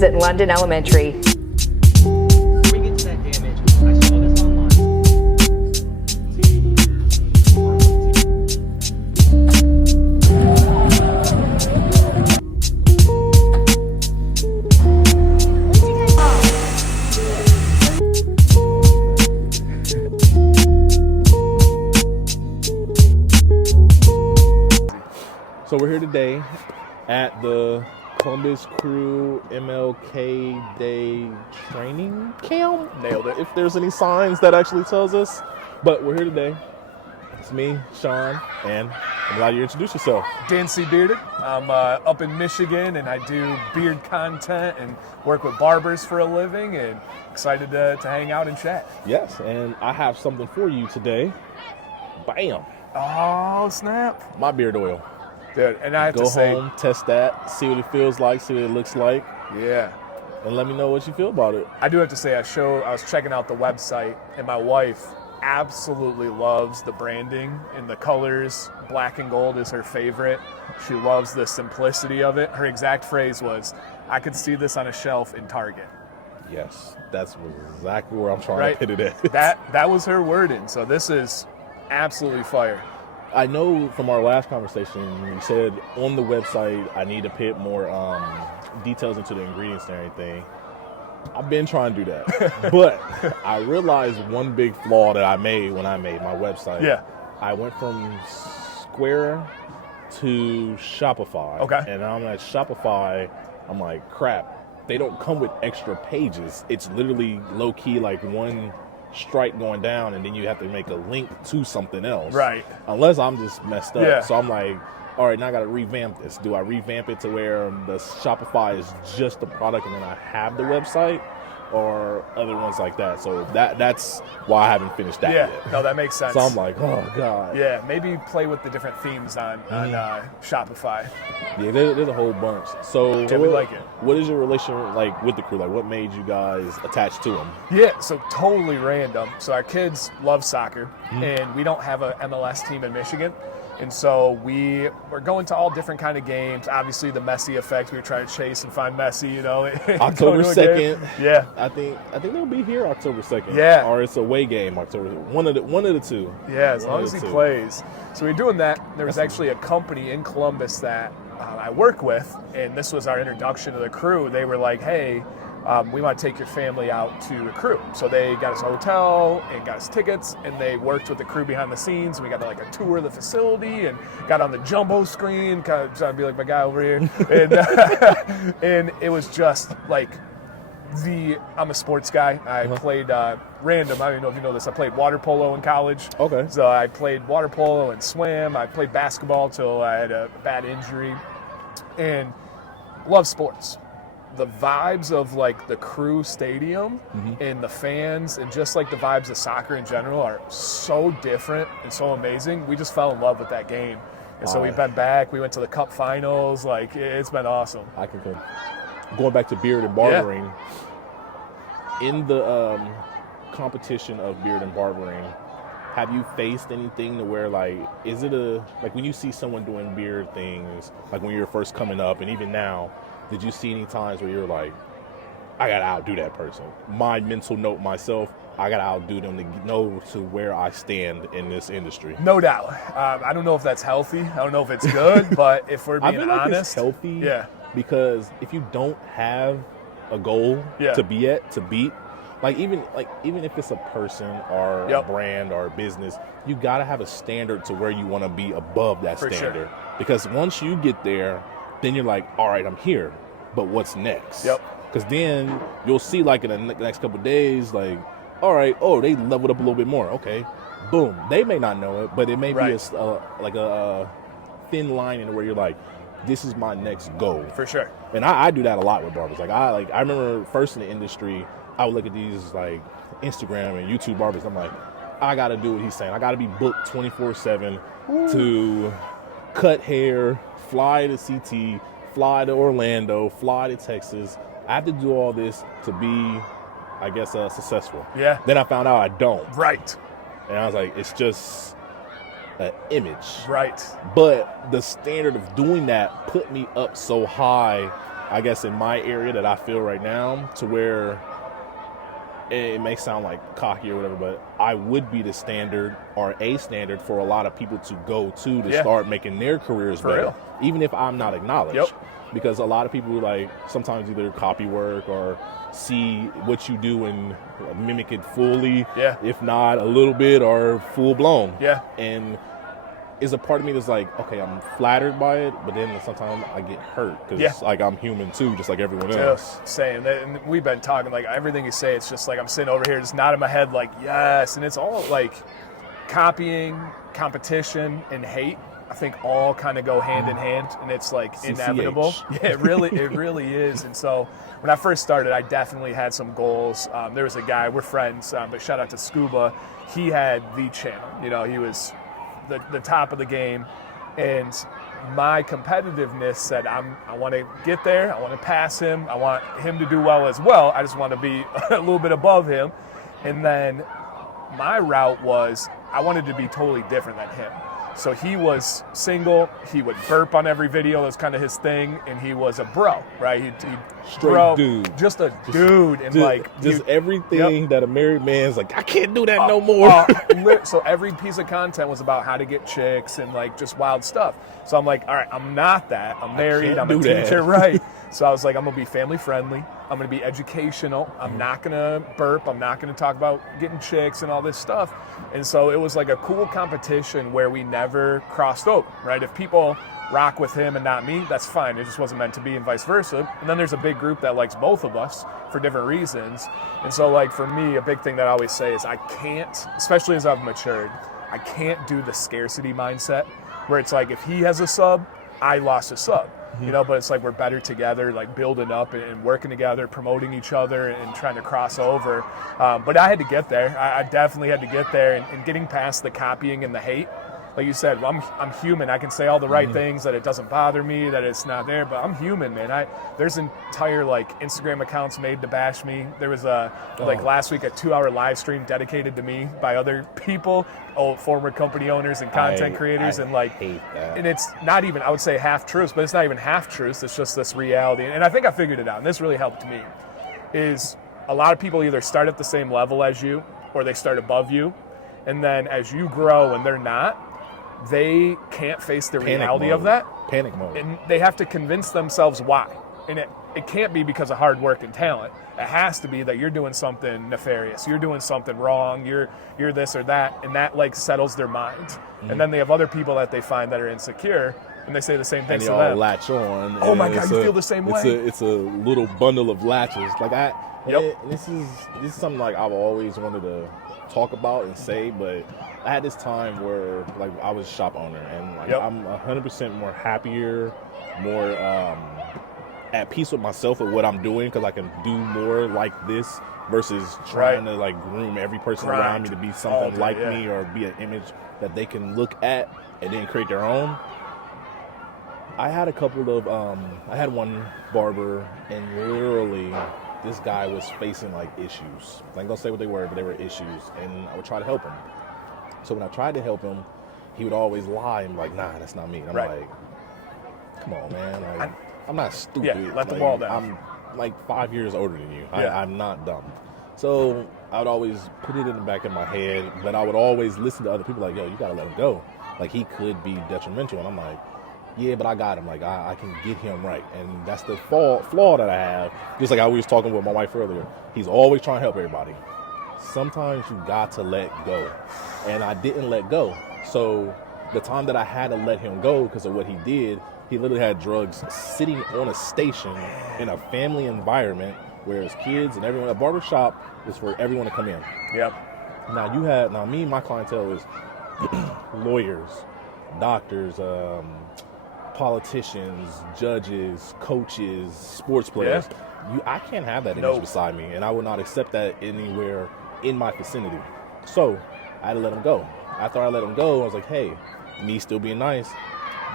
visit London Elementary. Bring it to that damage. I saw this online. So we're here today at the Columbus Crew MLK Day training camp. Nailed it. If there's any signs that actually tells us. But we're here today. It's me, Sean, and I'm glad you introduce yourself. Danc Bearded. I'm up in Michigan, and I do beard content and work with barbers for a living, and excited to hang out and chat. Yes, and I have something for you today. Bam. Oh, snap. My beard oil. Dude, and I have Go to say, home, test that, see what it feels like, see what it looks like, yeah. and let me know what you feel about it. I do have to say, I was checking out the website, and my wife absolutely loves the branding and the colors. Black and gold is her favorite. She loves the simplicity of it. Her exact phrase was, I could see this on a shelf in Target. Yes, that's exactly where I'm trying to put it at. That was her wording, so this is absolutely fire. I know from our last conversation, you said on the website I need to put more details into the ingredients and everything. I've been trying to do that. But I realized one big flaw that I made when I made my website. Yeah. I went from Square to Shopify. Okay. And I'm at Shopify, I'm like, crap, they don't come with extra pages. It's literally low-key like one stripe going down, and then you have to make a link to something else. Right. Unless I'm just messed up. Yeah. So I'm like, all right, now I got to revamp this. Do I revamp it to where the Shopify is just the product and then I have the website, or other ones like that? So that's why I haven't finished that yet. No, that makes sense. So I'm like, oh God. Yeah, maybe play with the different themes on Shopify. Yeah, there's a whole bunch. So Yeah, we like it. What is your relation like with the crew? Like, what made you guys attached to them? Yeah, so totally random. So our kids love soccer, and we don't have a MLS team in Michigan. And so we're going to all different kind of games. Obviously, the Messi effect. We were trying to chase and find Messi, you know. October 2nd. Yeah. I think they'll be here October 2nd. Yeah. Or it's a away game October. One of the two. Yeah, as One long of as the he two. plays. So we're doing that. There was actually a company in Columbus that I work with, and this was our introduction to the crew. They were like, hey, we want to take your family out to the crew. So they got us a hotel and got us tickets, and they worked with the crew behind the scenes. We got like a tour of the facility and got on the jumbo screen, kind of trying to be like my guy over here. And, and it was just like I'm a sports guy. I played random. I don't even know if you know this. I played water polo in college. Okay. So I played water polo and swam. I played basketball till I had a bad injury, and love sports. The vibes of like the Crew Stadium and the fans and just like the vibes of soccer in general are so different and so amazing. We just fell in love with that game. And so we've been back. We went to the Cup finals. Like, it's been awesome. I can think. Going back to beard and barbering, in the competition of beard and barbering, have you faced anything to where, like, is it like when you see someone doing beard things, like when you're first coming up and even now, did you see any times where you're like, I got to outdo that person? My mental note myself, I got to outdo them to know to where I stand in this industry. No doubt. I don't know if that's healthy. I don't know if it's good, but if we're I being feel like honest. it's healthy. Yeah. Because if you don't have a goal to be at, to beat, even if it's a person or a brand or a business, you got to have a standard to where you want to be above that For standard. sure. Because once you get there, then you're like, all right, I'm here, but what's next? Yep. Because then you'll see, like, in the next couple of days, like, all right, they leveled up a little bit more. Okay, boom. They may not know it, but it may be a thin line in where you're like, this is my next goal. For sure. And I do that a lot with barbers. I remember first in the industry, I would look at these like Instagram and YouTube barbers. I'm like, I got to do what he's saying. I got to be booked 24/7 to cut hair, fly to CT, fly to Orlando, fly to Texas. I have to do all this to be, I guess, successful. Yeah. Then I found out I don't. Right. And I was like, it's just an image. Right. But the standard of doing that put me up so high I guess, in my area that I feel right now, to where it may sound like cocky or whatever, but I would be the standard or a standard for a lot of people to go to start making their careers better, real. even if I'm not acknowledged. Yep. Because a lot of people like sometimes either copy work or see what you do and mimic it fully, if not a little bit or full blown. Yeah. And is a part of me that's like, okay, I'm flattered by it, but then sometimes I get hurt because like I'm human too, just like everyone else. Same. And we've been talking, like everything you say, it's just like I'm sitting over here just nodding my head like, yes. And it's all like copying, competition, and hate. I think all kind of go hand in hand, and it's like inevitable. Yeah, it really is. And so when I first started, I definitely had some goals. There was a guy, we're friends, but shout out to Scuba. He had the channel. You know, he was the top of the game, and my competitiveness said, I want to get there. I want to pass him. I want him to do well as well. I just want to be a little bit above him. And then my route was I wanted to be totally different than him. So he was single. He would burp on every video. That was kind of his thing. And he was a bro, right? He Straight dude. Just a dude. And just everything that a married man's like, I can't do that no more. So every piece of content was about how to get chicks and like just wild stuff. So I'm like, all right, I'm not that. I'm married. I'm a teacher, right? So I was like, I'm going to be family friendly. I'm going to be educational. I'm not going to burp. I'm not going to talk about getting chicks and all this stuff. And so it was like a cool competition where we never crossed over, right? If people rock with him and not me, that's fine. It just wasn't meant to be, and vice versa. And then there's a big group that likes both of us for different reasons. And so like for me, a big thing that I always say is I can't, especially as I've matured, I can't do the scarcity mindset where it's like if he has a sub, I lost a sub. You know, but it's like we're better together, like building up and working together, promoting each other and trying to cross over. But I had to get there. I definitely had to get there, and getting past the copying and the hate. Like you said, I'm human. I can say all the right things, that it doesn't bother me, that it's not there, but I'm human, man. There's entire like Instagram accounts made to bash me. There was last week a 2-hour live stream dedicated to me by other people, former company owners and content creators, and like hate that. And it's not even, I would say, half truths, but it's not even half truths. It's just this reality. And I think I figured it out, and this really helped me, is a lot of people either start at the same level as you or they start above you. And then as you grow and they're not, they can't face the reality of that. Panic mode. And they have to convince themselves why. And it can't be because of hard work and talent. It has to be that you're doing something nefarious. You're doing something wrong. You're this or that. And that like settles their mind. And then they have other people that they find that are insecure, and they say the same things to them. And they all latch on. Oh my God, you feel the same way. It's a little bundle of latches. Like this is something like I've always wanted to talk about and say, but I had this time where like I was a shop owner, and like I'm 100% more happier, more at peace with myself with what I'm doing, because I can do more like this versus trying to like groom every person around me to be something like me or be an image that they can look at and then create their own. I had a couple of I had one barber, and literally this guy was facing like issues. I ain't gonna say what they were, but they were issues, and I would try to help him. So when I tried to help him, he would always lie and be like, nah, that's not me. And I'm like, come on, man. Like, I'm not stupid. Yeah, let the ball down. I'm like 5 years older than you. Yeah. I'm not dumb. So I would always put it in the back of my head, but I would always listen to other people like, yo, you gotta let him go. Like, he could be detrimental. And I'm like, yeah, but I got him. Like, I can get him right. And that's the flaw that I have. Just like I was talking with my wife earlier. He's always trying to help everybody. Sometimes you got to let go. And I didn't let go. So the time that I had to let him go because of what he did, he literally had drugs sitting on a station in a family environment where his kids and everyone. A barbershop is for everyone to come in. Yep. Now me and my clientele is lawyers, doctors, politicians, judges, coaches, sports players. Yeah. I can't have that image beside me, and I would not accept that anywhere in my vicinity. So I had to let him go. After I let him go, I was like, hey, me still being nice,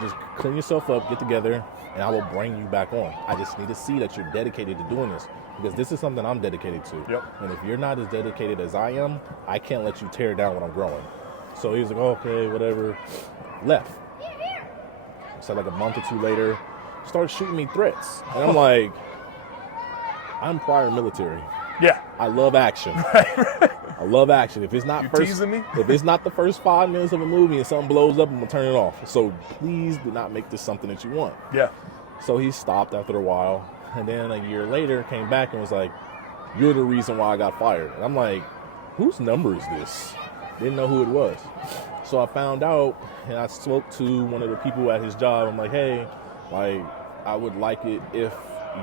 just clean yourself up, get together, and I will bring you back on. I just need to see that you're dedicated to doing this, because this is something I'm dedicated to. Yep. And if you're not as dedicated as I am, I can't let you tear down what I'm growing. So he was like, okay, whatever. Left. So like a month or two later, starts shooting me threats. And I'm like, I'm prior military. Yeah. I love action. I love action. If it's not teasing me? if it's not the first 5 minutes of a movie and something blows up, I'm gonna turn it off. So please do not make this something that you want. Yeah. So he stopped after a while, and then a year later came back and was like, "You're the reason why I got fired." And I'm like, "Whose number is this?" Didn't know who it was. So I found out, and I spoke to one of the people at his job. I'm like, "Hey, like, I would like it if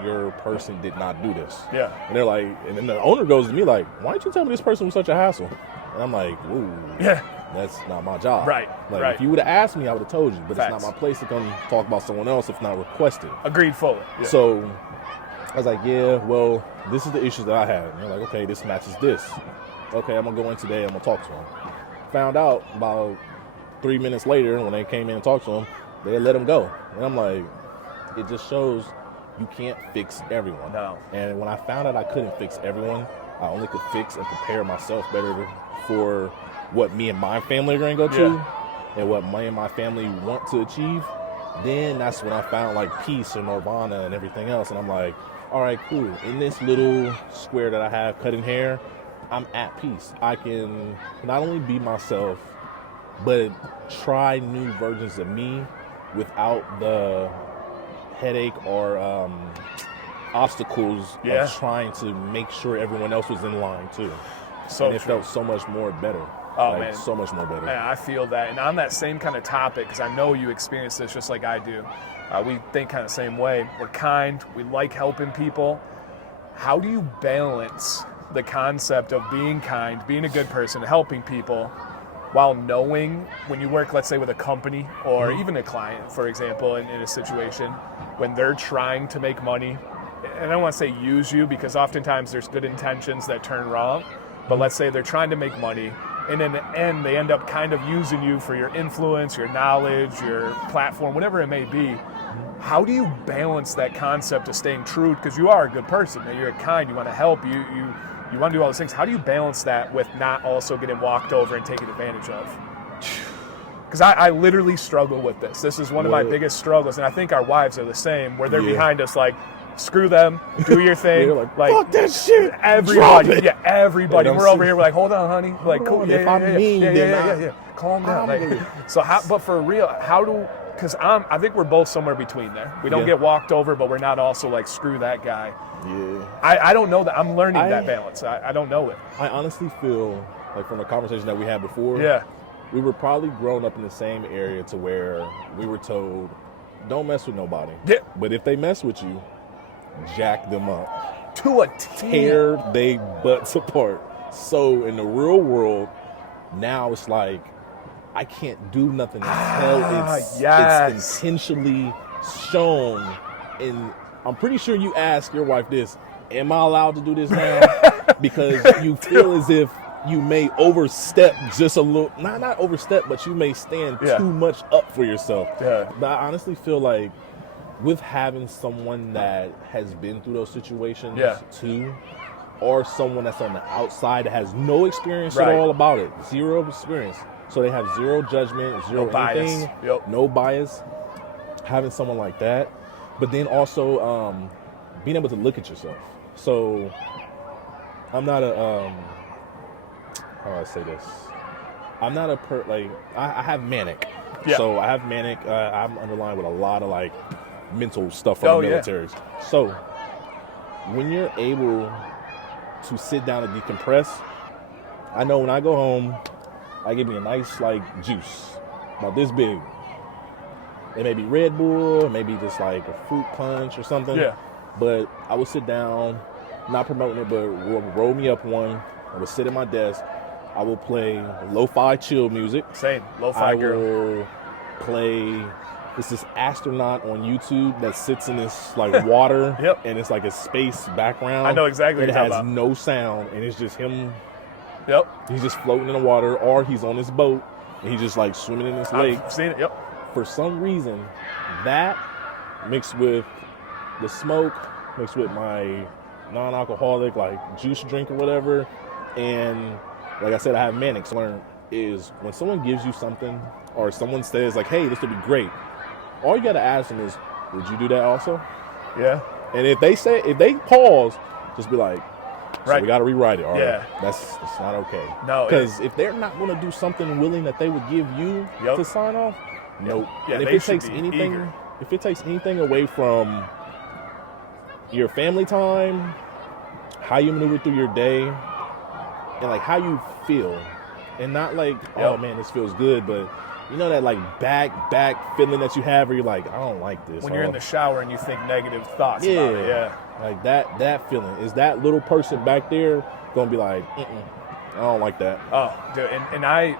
your person did not do this." Yeah. And they're like, and then the owner goes to me like, "Why didn't you tell me this person was such a hassle?" And I'm like, "Ooh, Yeah. that's not my job." Right, Like, right. if you would have asked me, I would have told you. But Facts. it's not my place to come talk about someone else if not requested. Agreed fully. Yeah. So I was like, "Yeah, well, this is the issues that I had." And they're like, "Okay, this matches this." Okay, I'm gonna go in today. I'm gonna talk to him. Found out about 3 minutes later when they came in and talked to him, they had let him go. And I'm like, it just shows you can't fix everyone. No. And when I found out I couldn't fix everyone, I only could fix and prepare myself better for what me and my family are going to go to and what me and my family want to achieve. Then that's when I found like peace and nirvana and everything else. And I'm like, all right, cool. In this little square that I have cutting hair, I'm at peace. I can not only be myself, but try new versions of me without the headache or obstacles of trying to make sure everyone else was in line too. So and it true. felt so much more better. Oh, man. So much more better. Man, I feel that. And on that same kind of topic, because I know you experience this just like I do, we think kind of the same way. We're kind. We like helping people. How do you balance the concept of being kind, being a good person, helping people, while knowing when you work, let's say, with a company or even a client, for example, in a situation when they're trying to make money, and I don't want to say use you because oftentimes there's good intentions that turn wrong, but let's say they're trying to make money, and in the end they end up kind of using you for your influence, your knowledge, your platform, whatever it may be. How do you balance that concept of staying true? Because you are a good person, and you're kind, you want to help, you want to do all those things. How do you balance that with not also getting walked over and taken advantage of? Because I literally struggle with this. This is one of my biggest struggles, and I think our wives are the same, where they're behind us like, screw them, do your thing. Like, fuck that shit. Everybody, everybody. We're over here, we're like, hold on, honey. Like, cool, yeah. Calm down. But for real, how do? Because I think we're both somewhere between there. We don't get walked over, but we're not also like, screw that guy. Yeah. I don't know that. I'm learning that balance. I don't know it. I honestly feel like from the conversation that we had before, we were probably grown up in the same area to where we were told, don't mess with nobody. Yeah. But if they mess with you, jack them up. To a tear they butts apart. So in the real world, now it's like, I can't do nothing until it's intentionally shown. And I'm pretty sure you ask your wife this, am I allowed to do this now? Because you feel as if you may overstep just a little, not overstep, but you may stand too much up for yourself. Yeah. But I honestly feel like with having someone that has been through those situations too, or someone that's on the outside that has no experience at all about it, zero experience. So they have zero judgment, zero anything, no bias. Having someone like that, but then also being able to look at yourself. So I'm not a how do I say this? I'm not a I have manic. Yeah. So I have manic. I'm underlined with a lot of like mental stuff from the military. So when you're able to sit down and decompress, I know when I go home, I give me a nice like juice, about this big. It may be Red Bull, maybe just like a fruit punch or something. Yeah. But I would sit down, not promoting it, but roll me up one. I would sit at my desk. I will play lo-fi chill music. Same, lo-fi girl. I will play this astronaut on YouTube that sits in this like water, and it's like a space background. I know exactly what you're talking about. It has no sound, and it's just him. He's just floating in the water, or he's on his boat, and he's just like swimming in this lake. I've seen it, For some reason, that mixed with the smoke, mixed with my non-alcoholic like juice drink or whatever, and like I said, I have manic. So learn is when someone gives you something or someone says like, hey, this would be great, all you got to ask them is, Would you do that also? Yeah. And if they pause, just be like, so Right. we got to rewrite it. All right. Yeah. That's not okay. No, Because if they're not going to do something willing that they would give you Yep. to sign off, nope. Yeah, and if they it should takes be anything, eager. if it takes anything away from your family time, how you maneuver through your day, and like how you feel, and not like, oh man, this feels good, but you know that like back feeling that you have where you're like, I don't like this. When you're in the shower and you think negative thoughts about it. Yeah. Like that feeling. Is that little person back there gonna be like, I don't like that. Oh, dude, I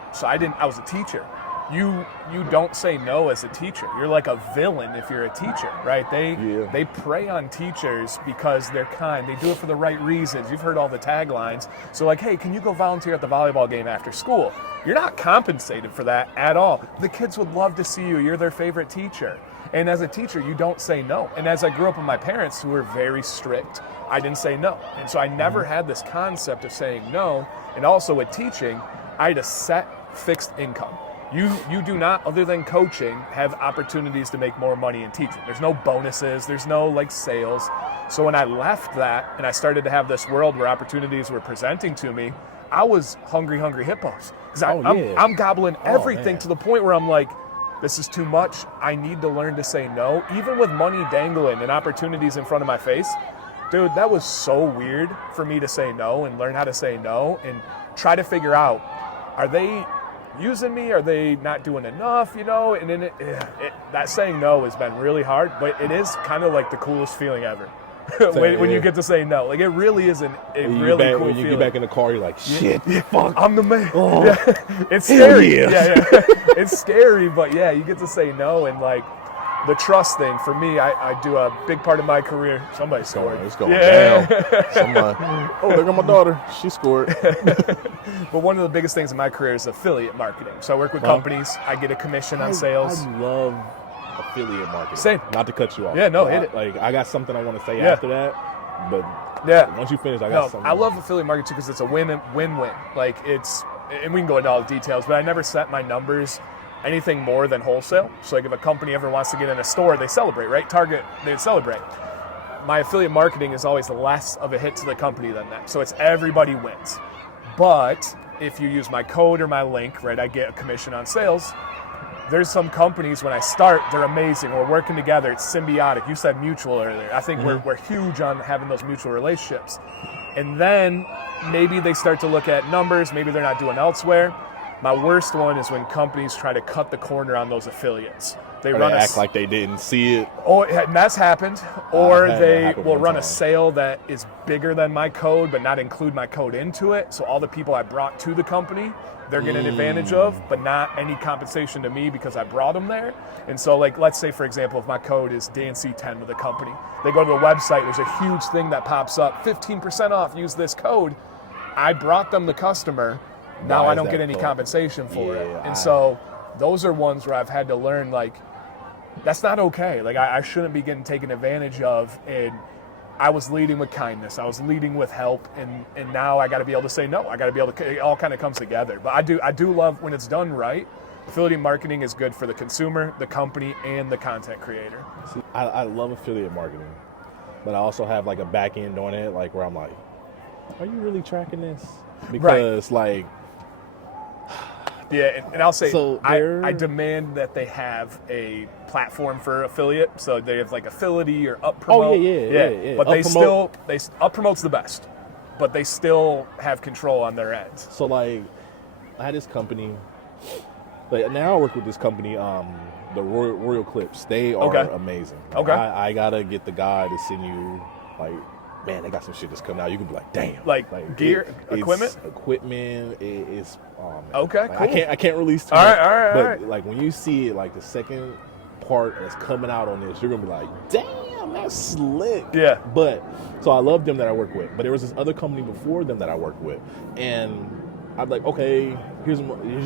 was a teacher. You don't say no as a teacher. You're like a villain if you're a teacher, right? They prey on teachers because they're kind. They do it for the right reasons. You've heard all the taglines. So like, hey, can you go volunteer at the volleyball game after school? You're not compensated for that at all. The kids would love to see you. You're their favorite teacher. And as a teacher, you don't say no. And as I grew up with my parents who were very strict, I didn't say no. And so I never had this concept of saying no. And also with teaching, I had a set fixed income. You do not, other than coaching, have opportunities to make more money in teaching. There's no bonuses, there's no like sales. So when I left that and I started to have this world where opportunities were presenting to me, I was hungry hippos. Because I'm gobbling everything to the point where I'm like, this is too much. I need to learn to say no. Even with money dangling and opportunities in front of my face, dude, that was so weird for me to say no and learn how to say no and try to figure out, are they using me? Are they not doing enough? You know, and then that saying no has been really hard, but it is kind of like the coolest feeling ever. when you get to say no, like it really is cool feeling. When you get back in the car, you're like, shit, fuck, I'm the man. Oh, yeah. It's scary. Yeah. It's scary, but yeah, you get to say no. And like the trust thing for me, I do a big part of my career. Somebody scored. It's going down. Oh, there go my daughter. She scored. But one of the biggest things in my career is affiliate marketing. So I work with companies. I get a commission on sales. I love affiliate marketing. Same. Not to cut you off. Yeah, no, hit it. Like I got something I want to say after that, but once you finish, I got something. I love affiliate marketing too because it's a win-win. Like it's, and we can go into all the details, but I never set my numbers anything more than wholesale. So like if a company ever wants to get in a store, they celebrate, right? Target, they celebrate. My affiliate marketing is always less of a hit to the company than that. So it's everybody wins. But if you use my code or my link, right, I get a commission on sales. There's some companies when I start, they're amazing. We're working together. It's symbiotic. You said mutual earlier. I think we're huge on having those mutual relationships. And then maybe they start to look at numbers. Maybe they're not doing elsewhere. My worst one is when companies try to cut the corner on those affiliates. They act like they didn't see it. Oh, and that's happened. Or they will run a sale that is bigger than my code, but not include my code into it. So all the people I brought to the company, they're getting advantage of, but not any compensation to me because I brought them there. And so, like, let's say, for example, if my code is Danc10 with a company, they go to the website, there's a huge thing that pops up, 15% off, use this code. I brought them the customer. Now I don't get any compensation for it. And so those are ones where I've had to learn, like, that's not okay. Like, I shouldn't be getting taken advantage of. And I was leading with kindness. I was leading with help. And now I got to be able to say no. I got to be able to, it all kind of comes together. But I do love when it's done right. Affiliate marketing is good for the consumer, the company, and the content creator. See, I love affiliate marketing. But I also have, like, a back end on it, like, where I'm like, are you really tracking this? Because, like... Yeah, and I'll say, so I demand that they have a platform for affiliate, so they have like Affility or Up Promote. Oh yeah. But Up Promote's the best, but they still have control on their ads. So like, I had this company. Like now I work with this company, the Royal Clips. They are amazing. Okay. I gotta get the guy to send you like. Man, they got some shit that's coming out. You can be like, damn. Like gear, equipment? Equipment is, man. Okay, like, cool. I can't release too much. All right. Like when you see it, like the second part that's coming out on this, you're going to be like, damn, that's slick. Yeah. But, so I love them that I work with. But there was this other company before them that I worked with. And I'm like, okay, here's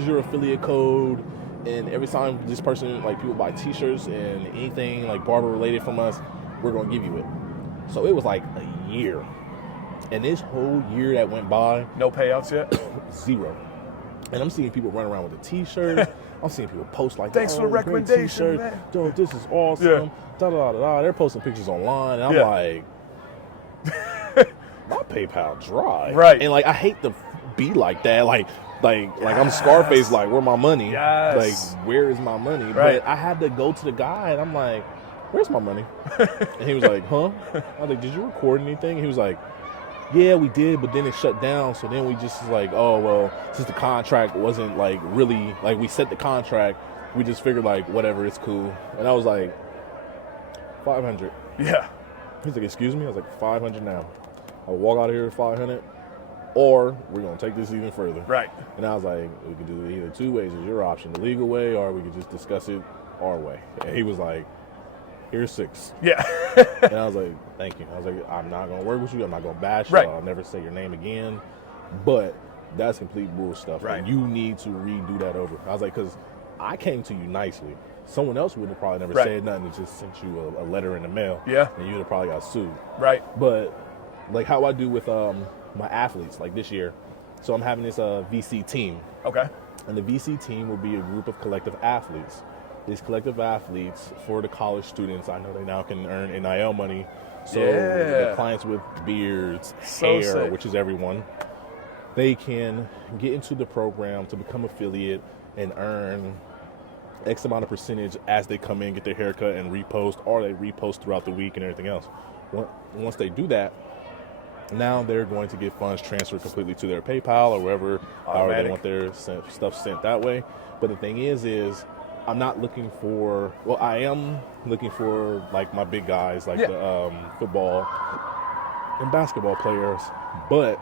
your affiliate code. And every time this person, like people buy t-shirts and anything like barber related from us, we're going to give you it. So it was like a year. And this whole year that went by. No payouts yet? Zero. And I'm seeing people run around with a T-shirt. I'm seeing people post like, Thanks for the great recommendation, T-shirt. man. Dude, this is awesome. Yeah. Da, da, da, da. They're posting pictures online. And I'm Yeah. like, my PayPal dry. Right. And like, I hate to be like that. Like I'm Scarface, like, where my money? Yes. Like, where is my money? Right. But I had to go to the guy and I'm like, where's my money? And he was like, huh? I was like, did you record anything? He was like, yeah, we did, but then it shut down. So then we just was like, oh, well, since the contract wasn't like really, like we set the contract, we just figured like, whatever, it's cool. And I was like, 500. Yeah. He's like, excuse me? I was like, 500 now. I'll walk out of here with 500, or we're going to take this even further. Right. And I was like, we could do it either two ways. Is your option, the legal way, or we could just discuss it our way. And he was like, here's 6. Yeah. And I was like, thank you. I was like, I'm not going to work with you. I'm not going to bash you. Right. I'll never say your name again. But that's complete bull stuff. Right. And you need to redo that over. I was like, because I came to you nicely. Someone else would have probably never Right. said nothing and just sent you a letter in the mail. Yeah. And you'd have probably got sued. Right. But like how I do with my athletes, like this year. So I'm having this VC team. Okay. And the VC team will be a group of collective athletes. These collective athletes, for the college students, I know they now can earn NIL money. So Yeah. the clients with beards, So hair, sick. which is everyone, they can get into the program to become affiliate and earn X amount of percentage as they come in, get their haircut and repost, or they repost throughout the week and everything else. Once they do that, now they're going to get funds transferred completely to their PayPal or wherever, however they Automatic. want their stuff sent that way. But the thing is I'm not looking for, well, I am looking for like my big guys, like Yeah. the football and basketball players, but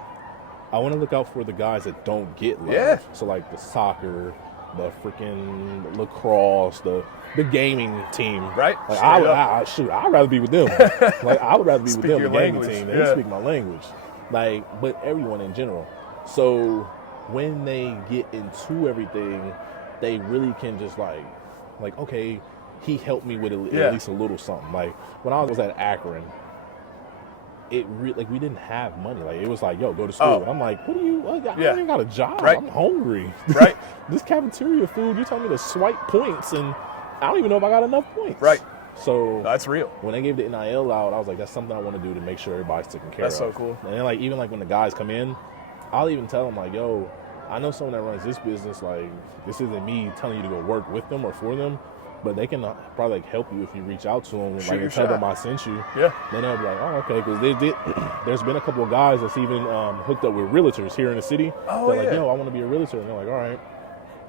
I want to look out for the guys that don't get love. Yeah. So like the soccer, the freaking lacrosse, the gaming team. Right. Like Straight up. I'd rather be with them. Like I would rather be Speak with them, your the gaming language. team. They Yeah. speak my language. Like, but everyone in general. So when they get into everything, they really can just like, okay, he helped me with Yeah. at least a little something. Like when I was at Akron, we didn't have money. Like it was like, yo, go to school. Oh. I'm like, what do you? I don't Yeah. even got a job. Right. I'm hungry. Right. This cafeteria food, you telling me to swipe points, and I don't even know if I got enough points. Right. So That's real. when they gave the NIL out, I was like, that's something I want to do to make sure everybody's taken care That's of. so cool. And then like even like when the guys come in, I'll even tell them like, yo, I know someone that runs this business. Like this isn't me telling you to go work with them or for them, but they can probably like help you if you reach out to them, Shoot like your and tell shot. them I sent you. Yeah. Then they'll be like, oh, okay, because there's been a couple of guys that's even hooked up with realtors here in the city. Oh, They're like, yeah. yo, I want to be a realtor, and they're like, all right,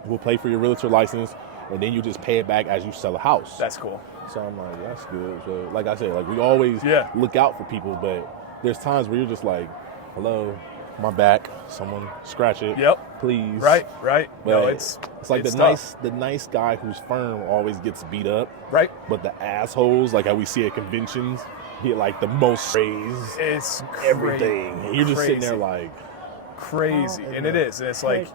we'll pay for your realtor license, and then you just pay it back as you sell a house. That's cool. So I'm like, that's good. So like I said, like we always Yeah. look out for people, but there's times where you're just like, hello, my back, someone scratch it, Yep. please. Right. But No, it's like it's the nice guy who's firm always gets beat up, right. but the assholes, like how we see at conventions, get like the most praise, It's everything. And you're just sitting there crazy. like, Crazy, Oh, and it is. And it's like,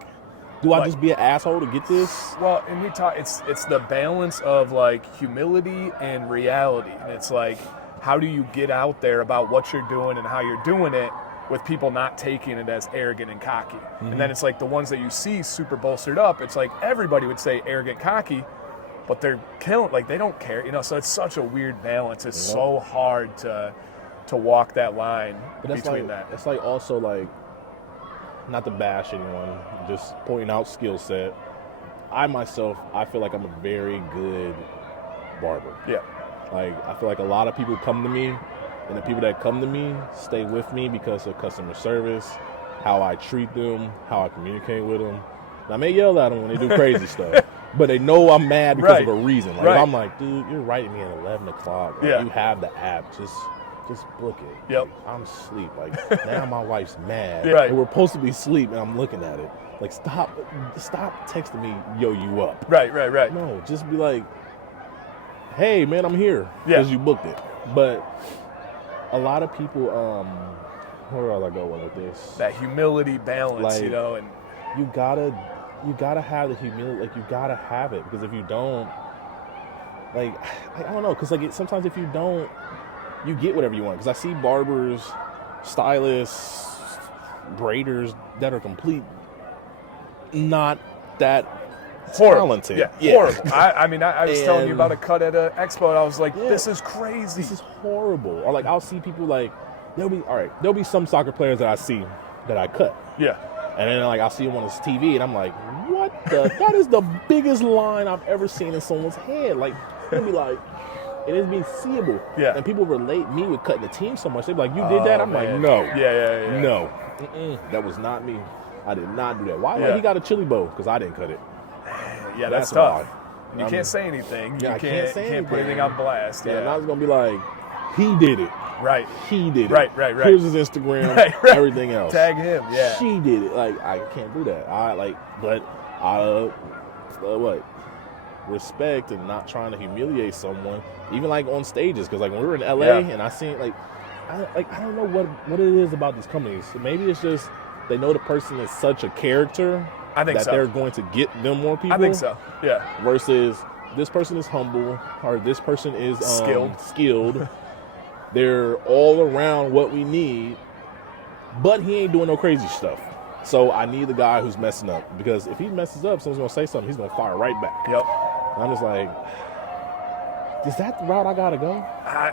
do I like- just be an asshole to get this? well, and we talk. It's the balance of like humility and reality, and it's like, how do you get out there about what you're doing and how you're doing it with people not taking it as arrogant and cocky? And then it's like the ones that you see super bolstered up. It's like everybody would say arrogant, cocky, but they're killing. Like they don't care, you know. So it's such a weird balance. It's Yeah. so hard to walk that line But that's between like, that. It's like also like, not to bash anyone, just pointing out skill set. I myself, I feel like I'm a very good barber. Yeah. Like, I feel like a lot of people come to me, and the people that come to me stay with me because of customer service, how I treat them, how I communicate with them. And I may yell at them when they do crazy stuff, but they know I'm mad because Right. of a reason. Like, Right. I'm like, dude, you're writing me at 11 o'clock. Like, Yeah. you have the app. Just book it. Yep. Like, I'm asleep. Like, now my wife's mad. Right. And we're supposed to be asleep, and I'm looking at it. Like, stop texting me, yo, you up. Right. No, just be like, hey, man, I'm here. Yeah. Because you booked it. But a lot of people, where do I go with this? That humility balance, Like- you know, and You gotta have the humility. Like, you gotta have it. Because if you don't, like, I don't know. Because, like, sometimes if you don't, you get whatever you want. Because I see barbers, stylists, braiders that are complete not that Horrible. talented. Yeah, horrible. I mean, I was telling you about a cut at an expo, and I was like, this is crazy. This is horrible. Or like, I'll see people like, there'll be some soccer players that I see that I cut. Yeah. And then like, I'll see him on his TV, and I'm like, what the? That is the biggest line I've ever seen in someone's head. Like, it'll be like, it is being seeable. Yeah. And people relate me with cutting the team so much. They're like, you did that? I'm like, no. Yeah. No. That was not me. I did not do that. Why? Yeah. Like, he got a chili bowl because I didn't cut it. Yeah, that's why. tough. You can't say anything. Yeah, You I can't say can't put anything anything. on blast. Yeah. Yeah. And I was going to be like, he did it. Right. He did it. Right. Here's his Instagram, Right. everything else. Tag him. Yeah. She did it. Like, I can't do that. Respect and not trying to humiliate someone, even like on stages. Because like when we were in LA and I seen I don't know what it is about these companies. Maybe it's just they know the person is such a character. I think that so. they're going to get them more people. I think so. Yeah. Versus this person is humble or this person is skilled. They're all around what we need, but he ain't doing no crazy stuff. So I need the guy who's messing up, because if he messes up, someone's gonna say something, he's gonna fire right back. Yep. And I'm just like, is that the route I gotta go?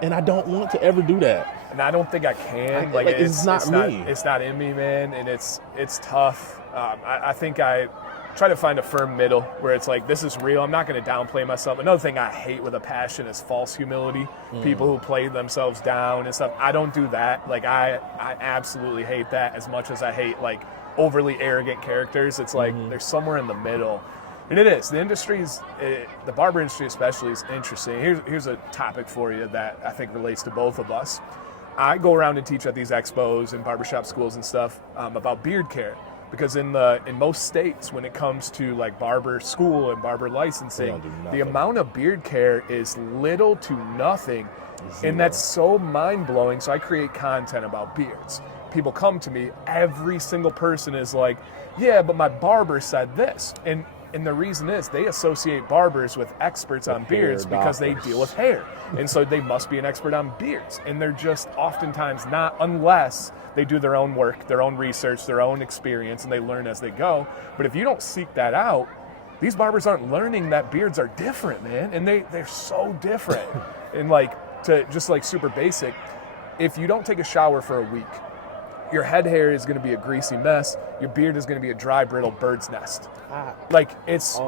And I don't want to ever do that. And I don't think I can. It's not me. It's not in me, man. And it's tough. I think I try to find a firm middle where it's like, this is real. I'm not going to downplay myself. Another thing I hate with a passion is false humility. People who play themselves down and stuff. I don't do that. Like, I absolutely hate that as much as I hate like overly arrogant characters. It's like there's somewhere in the middle. And it is. The the barber industry especially is interesting. Here's a topic for you that I think relates to both of us. I go around and teach at these expos and barbershop schools and stuff about beard care. Because in most states, when it comes to like barber school and barber licensing, the amount of beard care is little to nothing. And that's so mind-blowing. So I create content about beards. People come to me, every single person is like, yeah, but my barber said this. And the reason is they associate barbers with experts on beards because they deal with hair. And so they must be an expert on beards. And they're just oftentimes not, unless they do their own work, their own research, their own experience, and they learn as they go. But if you don't seek that out, these barbers aren't learning that beards are different, man. And they're so different. And like, to just like super basic, if you don't take a shower for a week, your head hair is going to be a greasy mess. Your beard is going to be a dry, brittle bird's nest. Like,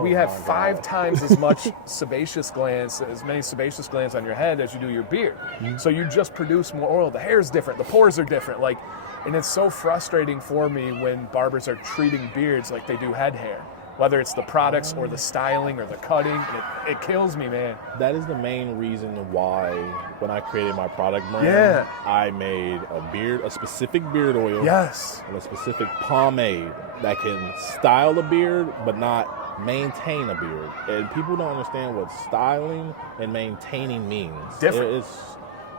we have 5 times as much sebaceous glands, as many sebaceous glands on your head as you do your beard. So you just produce more oil. The hair is different. The pores are different. Like, and it's so frustrating for me when barbers are treating beards like they do head hair, whether it's the products or the styling or the cutting. And it kills me, man. That is the main reason why when I created my product brand, I made a specific beard oil, and a specific pomade that can style a beard but not maintain a beard. And people don't understand what styling and maintaining means. Different. It's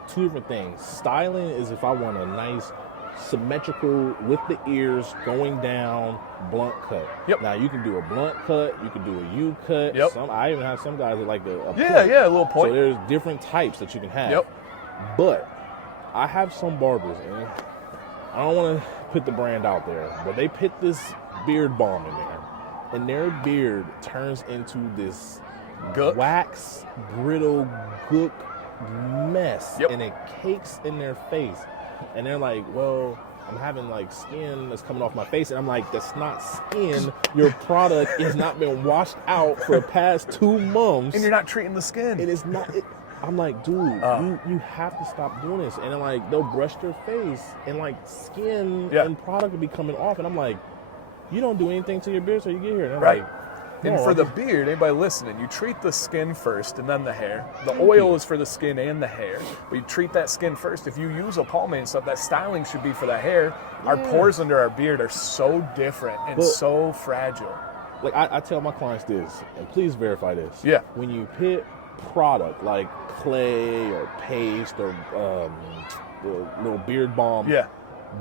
2 different things. Styling is if I want a nice symmetrical with the ears going down blunt cut. Now you can do a blunt cut, you can do a U cut. I even have some guys that like a point. A little point. So there's different types that you can have. But I have some barbers, and I don't want to put the brand out there, but they put this beard balm in there, and their beard turns into this wax, brittle, gook mess, and it cakes in their face. And they're like, well, I'm having like skin that's coming off my face. And I'm like, that's not skin. Your product has not been washed out for the past 2 months. And you're not treating the skin. It is not. I'm like, dude, you have to stop doing this. And then like, they'll brush their face and like skin and product will be coming off. And I'm like, you don't do anything to your beard till you get here. And I'm like, and for the beard, anybody listening, you treat the skin first and then the hair. The oil is for the skin and the hair. But you treat that skin first. If you use a pomade and stuff, that styling should be for the hair. Our pores under our beard are so different and so fragile. Like I tell my clients this, and please verify this. When you put product like clay or paste or the little beard balm,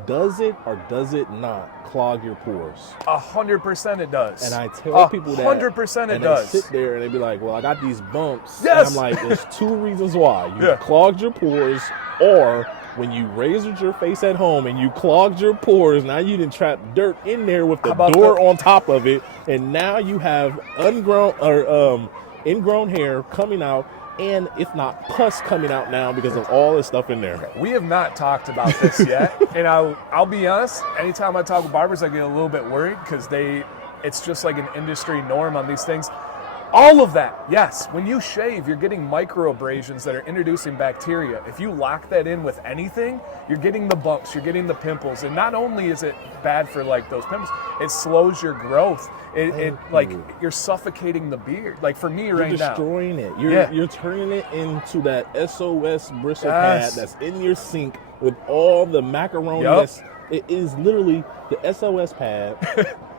does it or does it not clog your pores? 100% it does. And I tell people that 100% it does. They sit there and they be like, well, I got these bumps. Yes. And I'm like, there's 2 reasons why. You clogged your pores or when you razored your face at home and you clogged your pores, now you didn't trap dirt in there with the door on top of it, and now you have ingrown hair coming out, and if not pus coming out now because of all this stuff in there. We have not talked about this yet, and I'll be honest, anytime I talk with barbers, I get a little bit worried because it's just like an industry norm on these things. All of that, yes. When you shave, you're getting microabrasions that are introducing bacteria. If you lock that in with anything, you're getting the bumps, you're getting the pimples. And not only is it bad for like those pimples, it slows your growth. You're suffocating the beard. Like for me right now. You're destroying it. You're turning it into that SOS bristle pad that's in your sink with all the macaroni. It is literally the SOS pad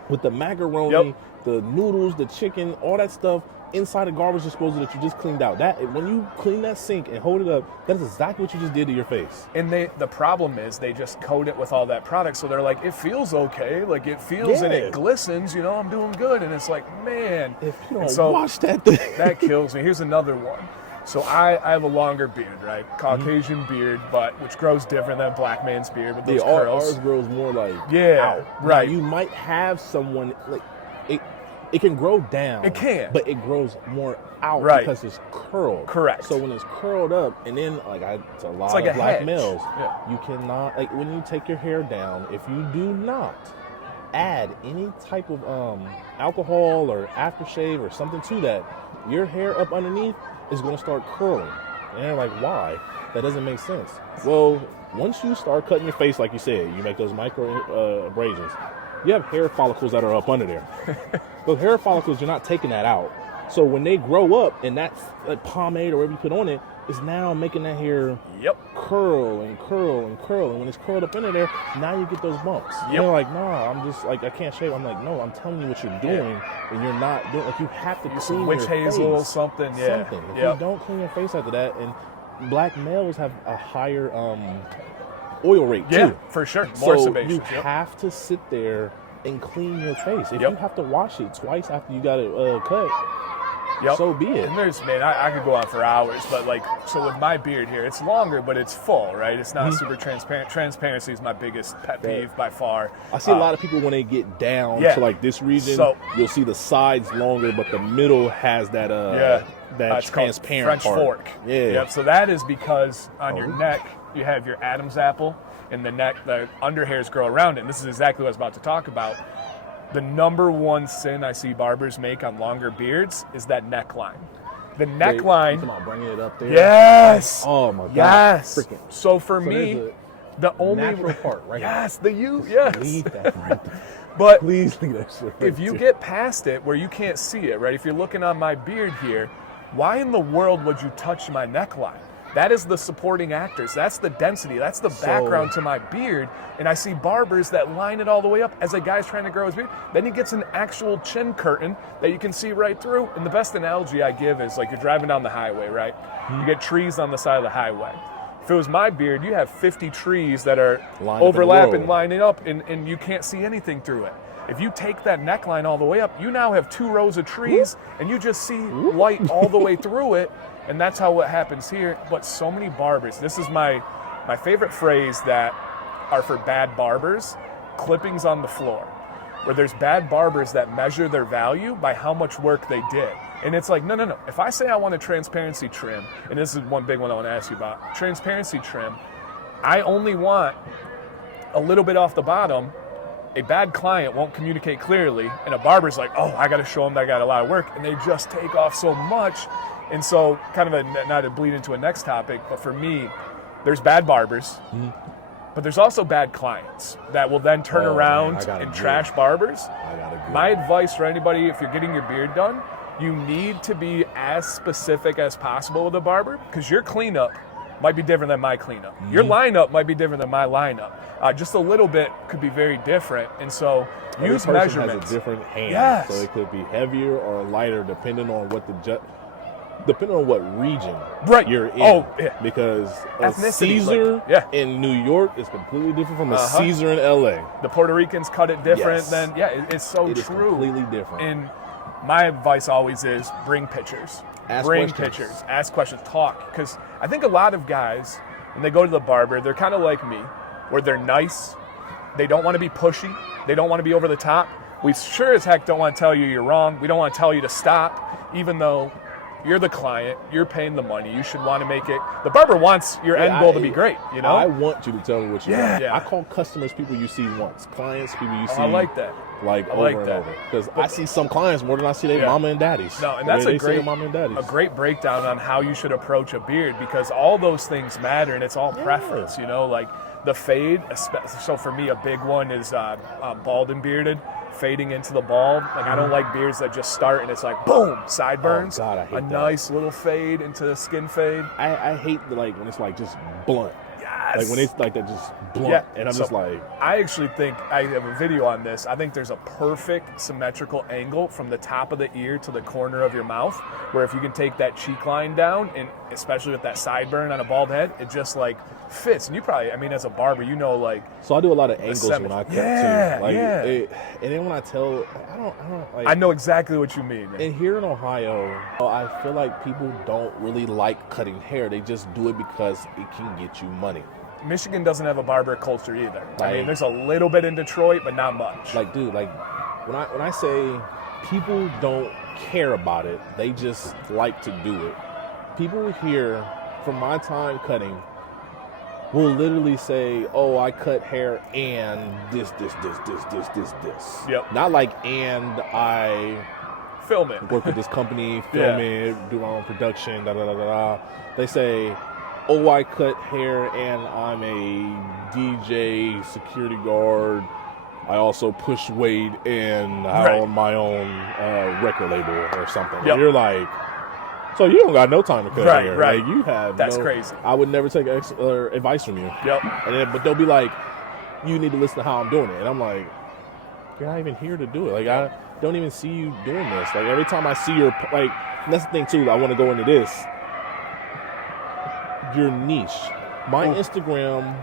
with the macaroni, the noodles, the chicken, all that stuff inside a garbage disposal that you just cleaned out. That when you clean that sink and hold it up, that is exactly what you just did to your face. And the problem is they just coat it with all that product, so they're like, it feels okay, like it feels and it glistens, I'm doing good. And it's like, man, if you don't wash that thing, that kills me. Here's another one. So I have a longer beard, right? Caucasian beard, but which grows different than black man's beard with those curls. Ours grows more like out. Right. Now, you might have someone like it can grow down. It can, but it grows more out because it's curled. Correct. So when it's curled up, and then it's a lot like of black hedge. males, you cannot when you take your hair down. If you do not add any type of alcohol or aftershave or something to that, your hair up underneath is going to start curling. And they're like, why? That doesn't make sense. Well, once you start cutting your face, like you said, you make those micro abrasions. You have hair follicles that are up under there. Those hair follicles, you're not taking that out. So when they grow up, and that pomade or whatever you put on it is now making that hair curl and curl and curl. And when it's curled up into there, now you get those bumps. And they're like, nah, I'm just like, I can't shave. I'm like, no, I'm telling you what you're doing, and you're not doing. Like, you have to clean your face. Witch hazel, something. Something. If you don't clean your face after that, and black males have a higher oil rate too. Yeah, for sure. More so sebaceous. You have to sit there and clean your face. If you have to wash it twice after you got it cut, so be it. And I could go on for hours, but so with my beard here, it's longer, but it's full, right? It's not super transparent. Transparency is my biggest pet peeve by far. I see a lot of people when they get down to this region, you'll see the sides longer, but the middle has that that transparent French fork. So that is because on your neck, you have your Adam's apple, and the under hairs grow around it. And this is exactly what I was about to talk about. The number one sin I see barbers make on longer beards is that neckline. The neckline. You're talking about bringing it up there? Yes. Oh my God. Yes. Freaking. So for me, the only natural part, right? Yes, yes. Leave that right there. But please leave that shit right if you get past it where you can't see it, right? If you're looking on my beard here, why in the world would you touch my neckline? That is the supporting actors. That's the density. That's the background to my beard. And I see barbers that line it all the way up as a guy's trying to grow his beard. Then he gets an actual chin curtain that you can see right through. And the best analogy I give is like you're driving down the highway, right? You get trees on the side of the highway. If it was my beard, you have 50 trees that are overlapping, lining up, and you can't see anything through it. If you take that neckline all the way up, you now have 2 rows of trees, and you just see light all the way through it. And that's how what happens here. But so many barbers, this is my favorite phrase that are for bad barbers, clippings on the floor. Where there's bad barbers that measure their value by how much work they did. And it's like, no. If I say I want a transparency trim, and this is one big one I want to ask you about, transparency trim, I only want a little bit off the bottom. A bad client won't communicate clearly, and a barber's like, oh, I got to show them that I got a lot of work, and they just take off so much. And so, kind of not to bleed into a next topic, but for me, there's bad barbers, but there's also bad clients that will then turn around and trash barbers. My advice for anybody, if you're getting your beard done, you need to be as specific as possible with a barber, because your cleanup might be different than my cleanup. Your lineup might be different than my lineup. Just a little bit could be very different, and so use measurements. Has a different hand, so it could be heavier or lighter depending on what depending on what region you're in. Because a Caesar in New York is completely different from a Caesar in LA. The Puerto Ricans cut it different than, it's so it true. Is completely different. And my advice always is bring pictures. Ask questions, talk. Because I think a lot of guys and they go to the barber, they're kind of like me, where they're nice. They don't want to be pushy. They don't want to be over the top. We sure as heck don't want to tell you you're wrong. We don't want to tell you to stop, even though you're the client. You're paying the money. You should want to make it. The barber wants your end goal to be great, you know? I want you to tell me what you want. Yeah. I call customers people you see once. Clients, people you see. I like that. Like I over like and that. over. Because I see some clients more than I see their mama and daddies. No, and The that's way a they say their great, mama and daddies. a great breakdown on how you should approach a beard, because all those things matter, and it's all preference, you know? Like the fade, so for me, a big one is bald and bearded. Fading into the bald. Like, I don't like beards that just start and it's like, boom, sideburns. Oh, God, I hate a that. nice little fade into the skin fade. I hate like when it's like just blunt. Yes. Like when it's like that just blunt. Yeah. And I'm So, just like, I actually think, I have a video on this, I think there's a perfect symmetrical angle from the top of the ear to the corner of your mouth, where if you can take that cheek line down, and especially with that sideburn on a bald head, it just like fits. And you probably, I mean, as a barber, you know, like. so I do a lot of angles when I cut too. Like, yeah. And then when I tell, I don't like. I know exactly what you mean, man. And here in Ohio, I feel like people don't really like cutting hair. They just do it because it can get you money. Michigan doesn't have a barber culture either. I Like- mean, there's a little bit in Detroit, but not much. Like, dude, like when I say people don't care about it, they just like to do it. People here, from my time cutting, will literally say, "Oh, I cut hair and this." Yep. Not like, and I Film it. work with this company, film it, do my own production, da da da da da. They say, "Oh, I cut hair and I'm a DJ, security guard. I also push weight and I own my own record label or something." Yep. And you're like, so you don't got no time to cut hair. Right. Like, you have That's no- crazy. I would never take advice from you. Yep. And then, but they'll be like, you need to listen to how I'm doing it. And I'm like, you're not even here to do it. Like, I don't even see you doing this. Like, every time I see your, like, and that's the thing too, I want to go into this. Your niche. My Instagram,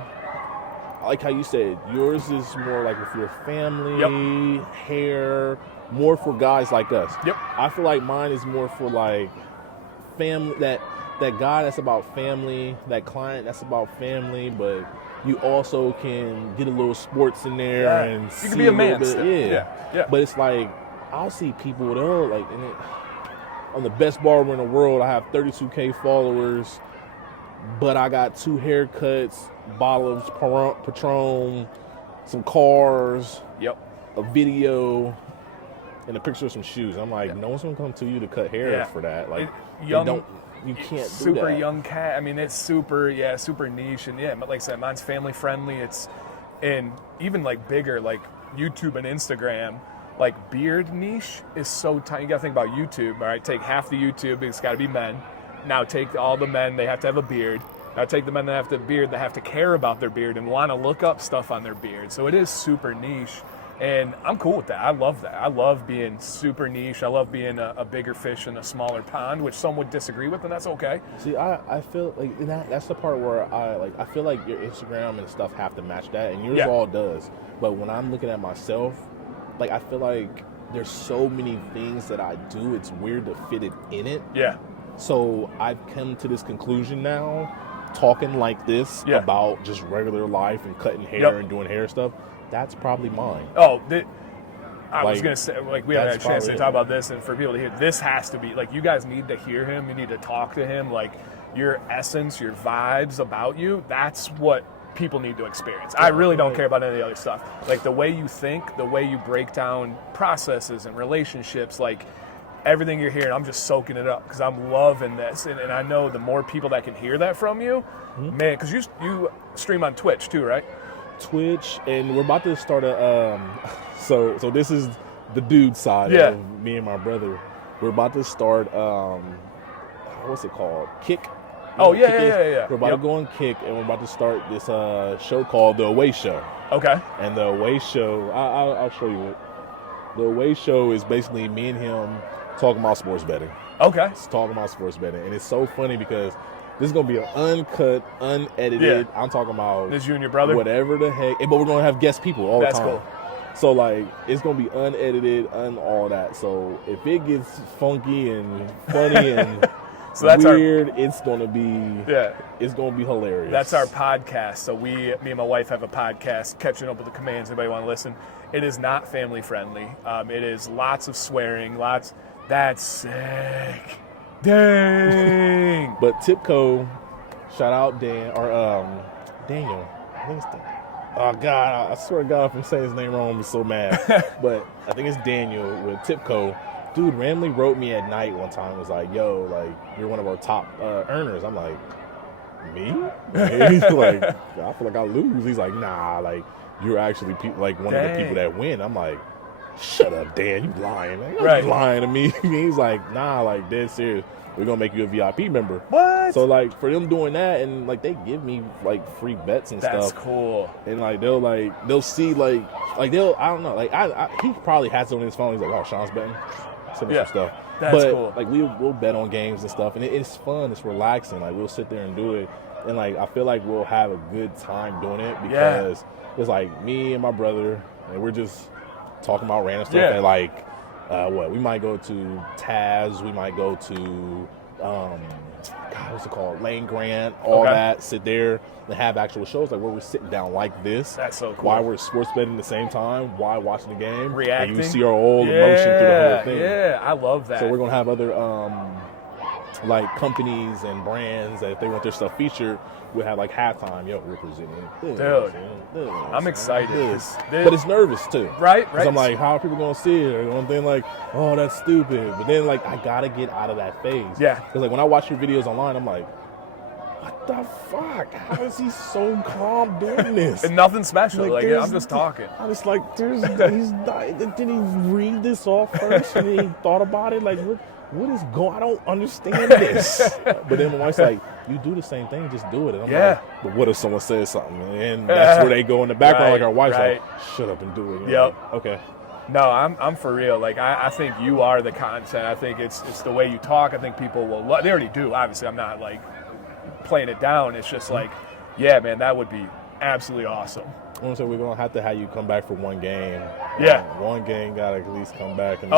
like how you said, yours is more like with your family, hair, more for guys like us. Yep. I feel like mine is more for like family, that guy that's about family, that client that's about family, but you also can get a little sports in there Yeah. and You see can be a man little still. bit. Yeah. But it's like, I'll see people, they'll like, I'm the best barber in the world. I have 32K followers, but I got 2 haircuts, bottle of Patron, some cars, Yep. a video, and a picture of some shoes. I'm like, no one's gonna come to you to cut hair for that. Like, you can't do that. Super young cat. I mean, it's super niche, and but like I said, mine's family friendly. And even like bigger, like YouTube and Instagram, like beard niche is so tiny. You gotta think about YouTube. All right, take half the YouTube. It's got to be men. Now take all the men. They have to have a beard. Now take the men that have the beard that have to care about their beard and want to look up stuff on their beard. So it is super niche. And I'm cool with that. I love that. I love being super niche. I love being a bigger fish in a smaller pond, which some would disagree with, and that's okay. See, I feel like that's the part where I feel like your Instagram and stuff have to match that, and yours all does. But when I'm looking at myself, like, I feel like there's so many things that I do, it's weird to fit it in it. Yeah. So I've come to this conclusion now, talking like this about just regular life and cutting hair and doing hair stuff. That's probably mine. Oh, I was Like, going to say, like, we haven't had a chance to probably talk about this, and for people to hear, this has to be, like, you guys need to hear him. You need to talk to him. Like, your essence, your vibes about you, that's what people need to experience. I really don't care about any of the other stuff. Like, the way you think, the way you break down processes and relationships, like, everything you're hearing, I'm just soaking it up because I'm loving this. And I know the more people that can hear that from you, man, because you stream on Twitch too, right? Twitch, and we're about to start a so this is the dude side of me and my brother. We're about to start what's it called? Kick. Oh, Kick yeah. We're about to go on Kick, and we're about to start this show called The Away Show. Okay. And The Away Show, I'll show you it. The Away Show is basically me and him talking about sports betting. Okay. It's talking about sports betting, and it's so funny because this is gonna be an uncut, unedited. I'm talking about This you and your brother? whatever the heck. But we're gonna have guest people all the That's time. cool. So like, it's gonna be unedited, all that. So if it gets funky and funny and So that's weird. It's gonna be Yeah. It's gonna be hilarious. That's our podcast. So me and my wife have a podcast, Catching Up with the Commands. Anybody want to listen? It is not family friendly. It is lots of swearing, That's sick. Dang. But Tipco, shout out Dan or Daniel. I think it's oh God, I swear to God, if I'm saying his name wrong, I'm so mad. But I think it's Daniel with Tipco. Dude randomly wrote me at night one time. Was like, "Yo, like you're one of our top earners." I'm like, "Me?" He's like, "I feel like I lose." He's like, "Nah, like you're actually like one of the people that win." I'm like, "Shut up, Dan. You lying? Like, Right. You lying to me?" He's like, "Nah, like dead serious. We're gonna make you a VIP member." What? So like for them doing that, and like they give me like free bets and That's stuff. cool. And like they'll see like they'll I don't know, like I he probably has it on his phone. He's like, "Oh, Sean's betting." Send me some stuff. That's but cool. like we'll bet on games and stuff, and it's fun. It's relaxing. Like we'll sit there and do it, and like I feel like we'll have a good time doing it because it's like me and my brother, and we're just talking about random stuff. Yeah. And like we might go to Taz, we might go to God, what's it called? Lane Grant, all that. Sit there and have actual shows like where we're sitting down like this. That's so cool. While we're sports betting at the same time, while watching the game, Reacting. and you see our whole emotion through the whole thing. Yeah, I love that. So we're gonna have other like companies and brands that if they want their stuff featured, we'll have like halftime. Yo, representing this, Dude, I'm excited. But it's nervous too, Right. Because I'm like, how are people gonna see it? They're gonna think like, oh, that's stupid. But then like, I gotta get out of that phase. Yeah. Because like when I watch your videos online, I'm like, what the fuck? How is he so calm doing this? And nothing special. Like there's- I'm just talking. I'm just like, he's not, did he read this off first and then he thought about it? Like, what is going? I don't understand this. But then my wife's like, you do the same thing, just do it. And I'm like, but what if someone says something? And that's where they go in the background. Like our wife's like, shut up and do it. Yep. Like, okay. No, I'm for real. Like I think you are the content. I think it's the way you talk. I think people will. They already do. Obviously, I'm not like playing it down. It's just like, yeah, man, that would be absolutely awesome. I'm gonna say we're gonna have to have you come back for one game. Yeah. One game gotta at least come back and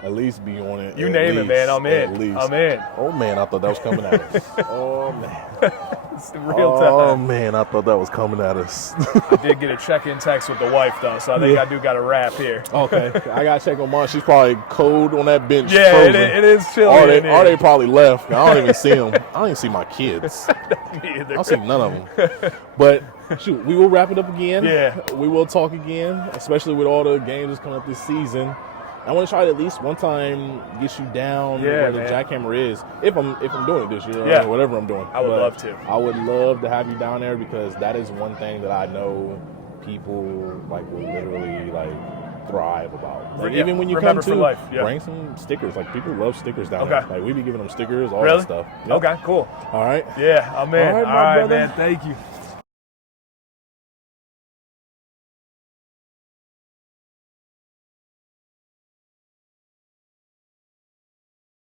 at least be on it. You name it, man. I'm in. At least. I'm in. Oh man, I thought that was coming at us. Oh man. It's real Oh time. man, I thought that was coming at us. I did get a check-in text with the wife though, so I think I do got a wrap here. Okay, I gotta check on mine. She's probably cold on that bench. Yeah, frozen. it is chilly. Or they probably left. I don't even see them. I don't even see my kids. Me either. I don't see none of them. But shoot, we will wrap it up again. Yeah. We will talk again, especially with all the games that's coming up this season. I want to try to at least one time get you down where the jackhammer is. If I'm doing it this year, or whatever I'm doing. I would love to. I would love to have you down there because that is one thing that I know people like will literally like thrive about. Like, even when you remember come for to life. bring some stickers. Like people love stickers down there. Like we be giving them stickers, all Really? that stuff. Yep. Okay, cool. All right. Yeah, I'm in. All right, All right, brother. man. Thank you.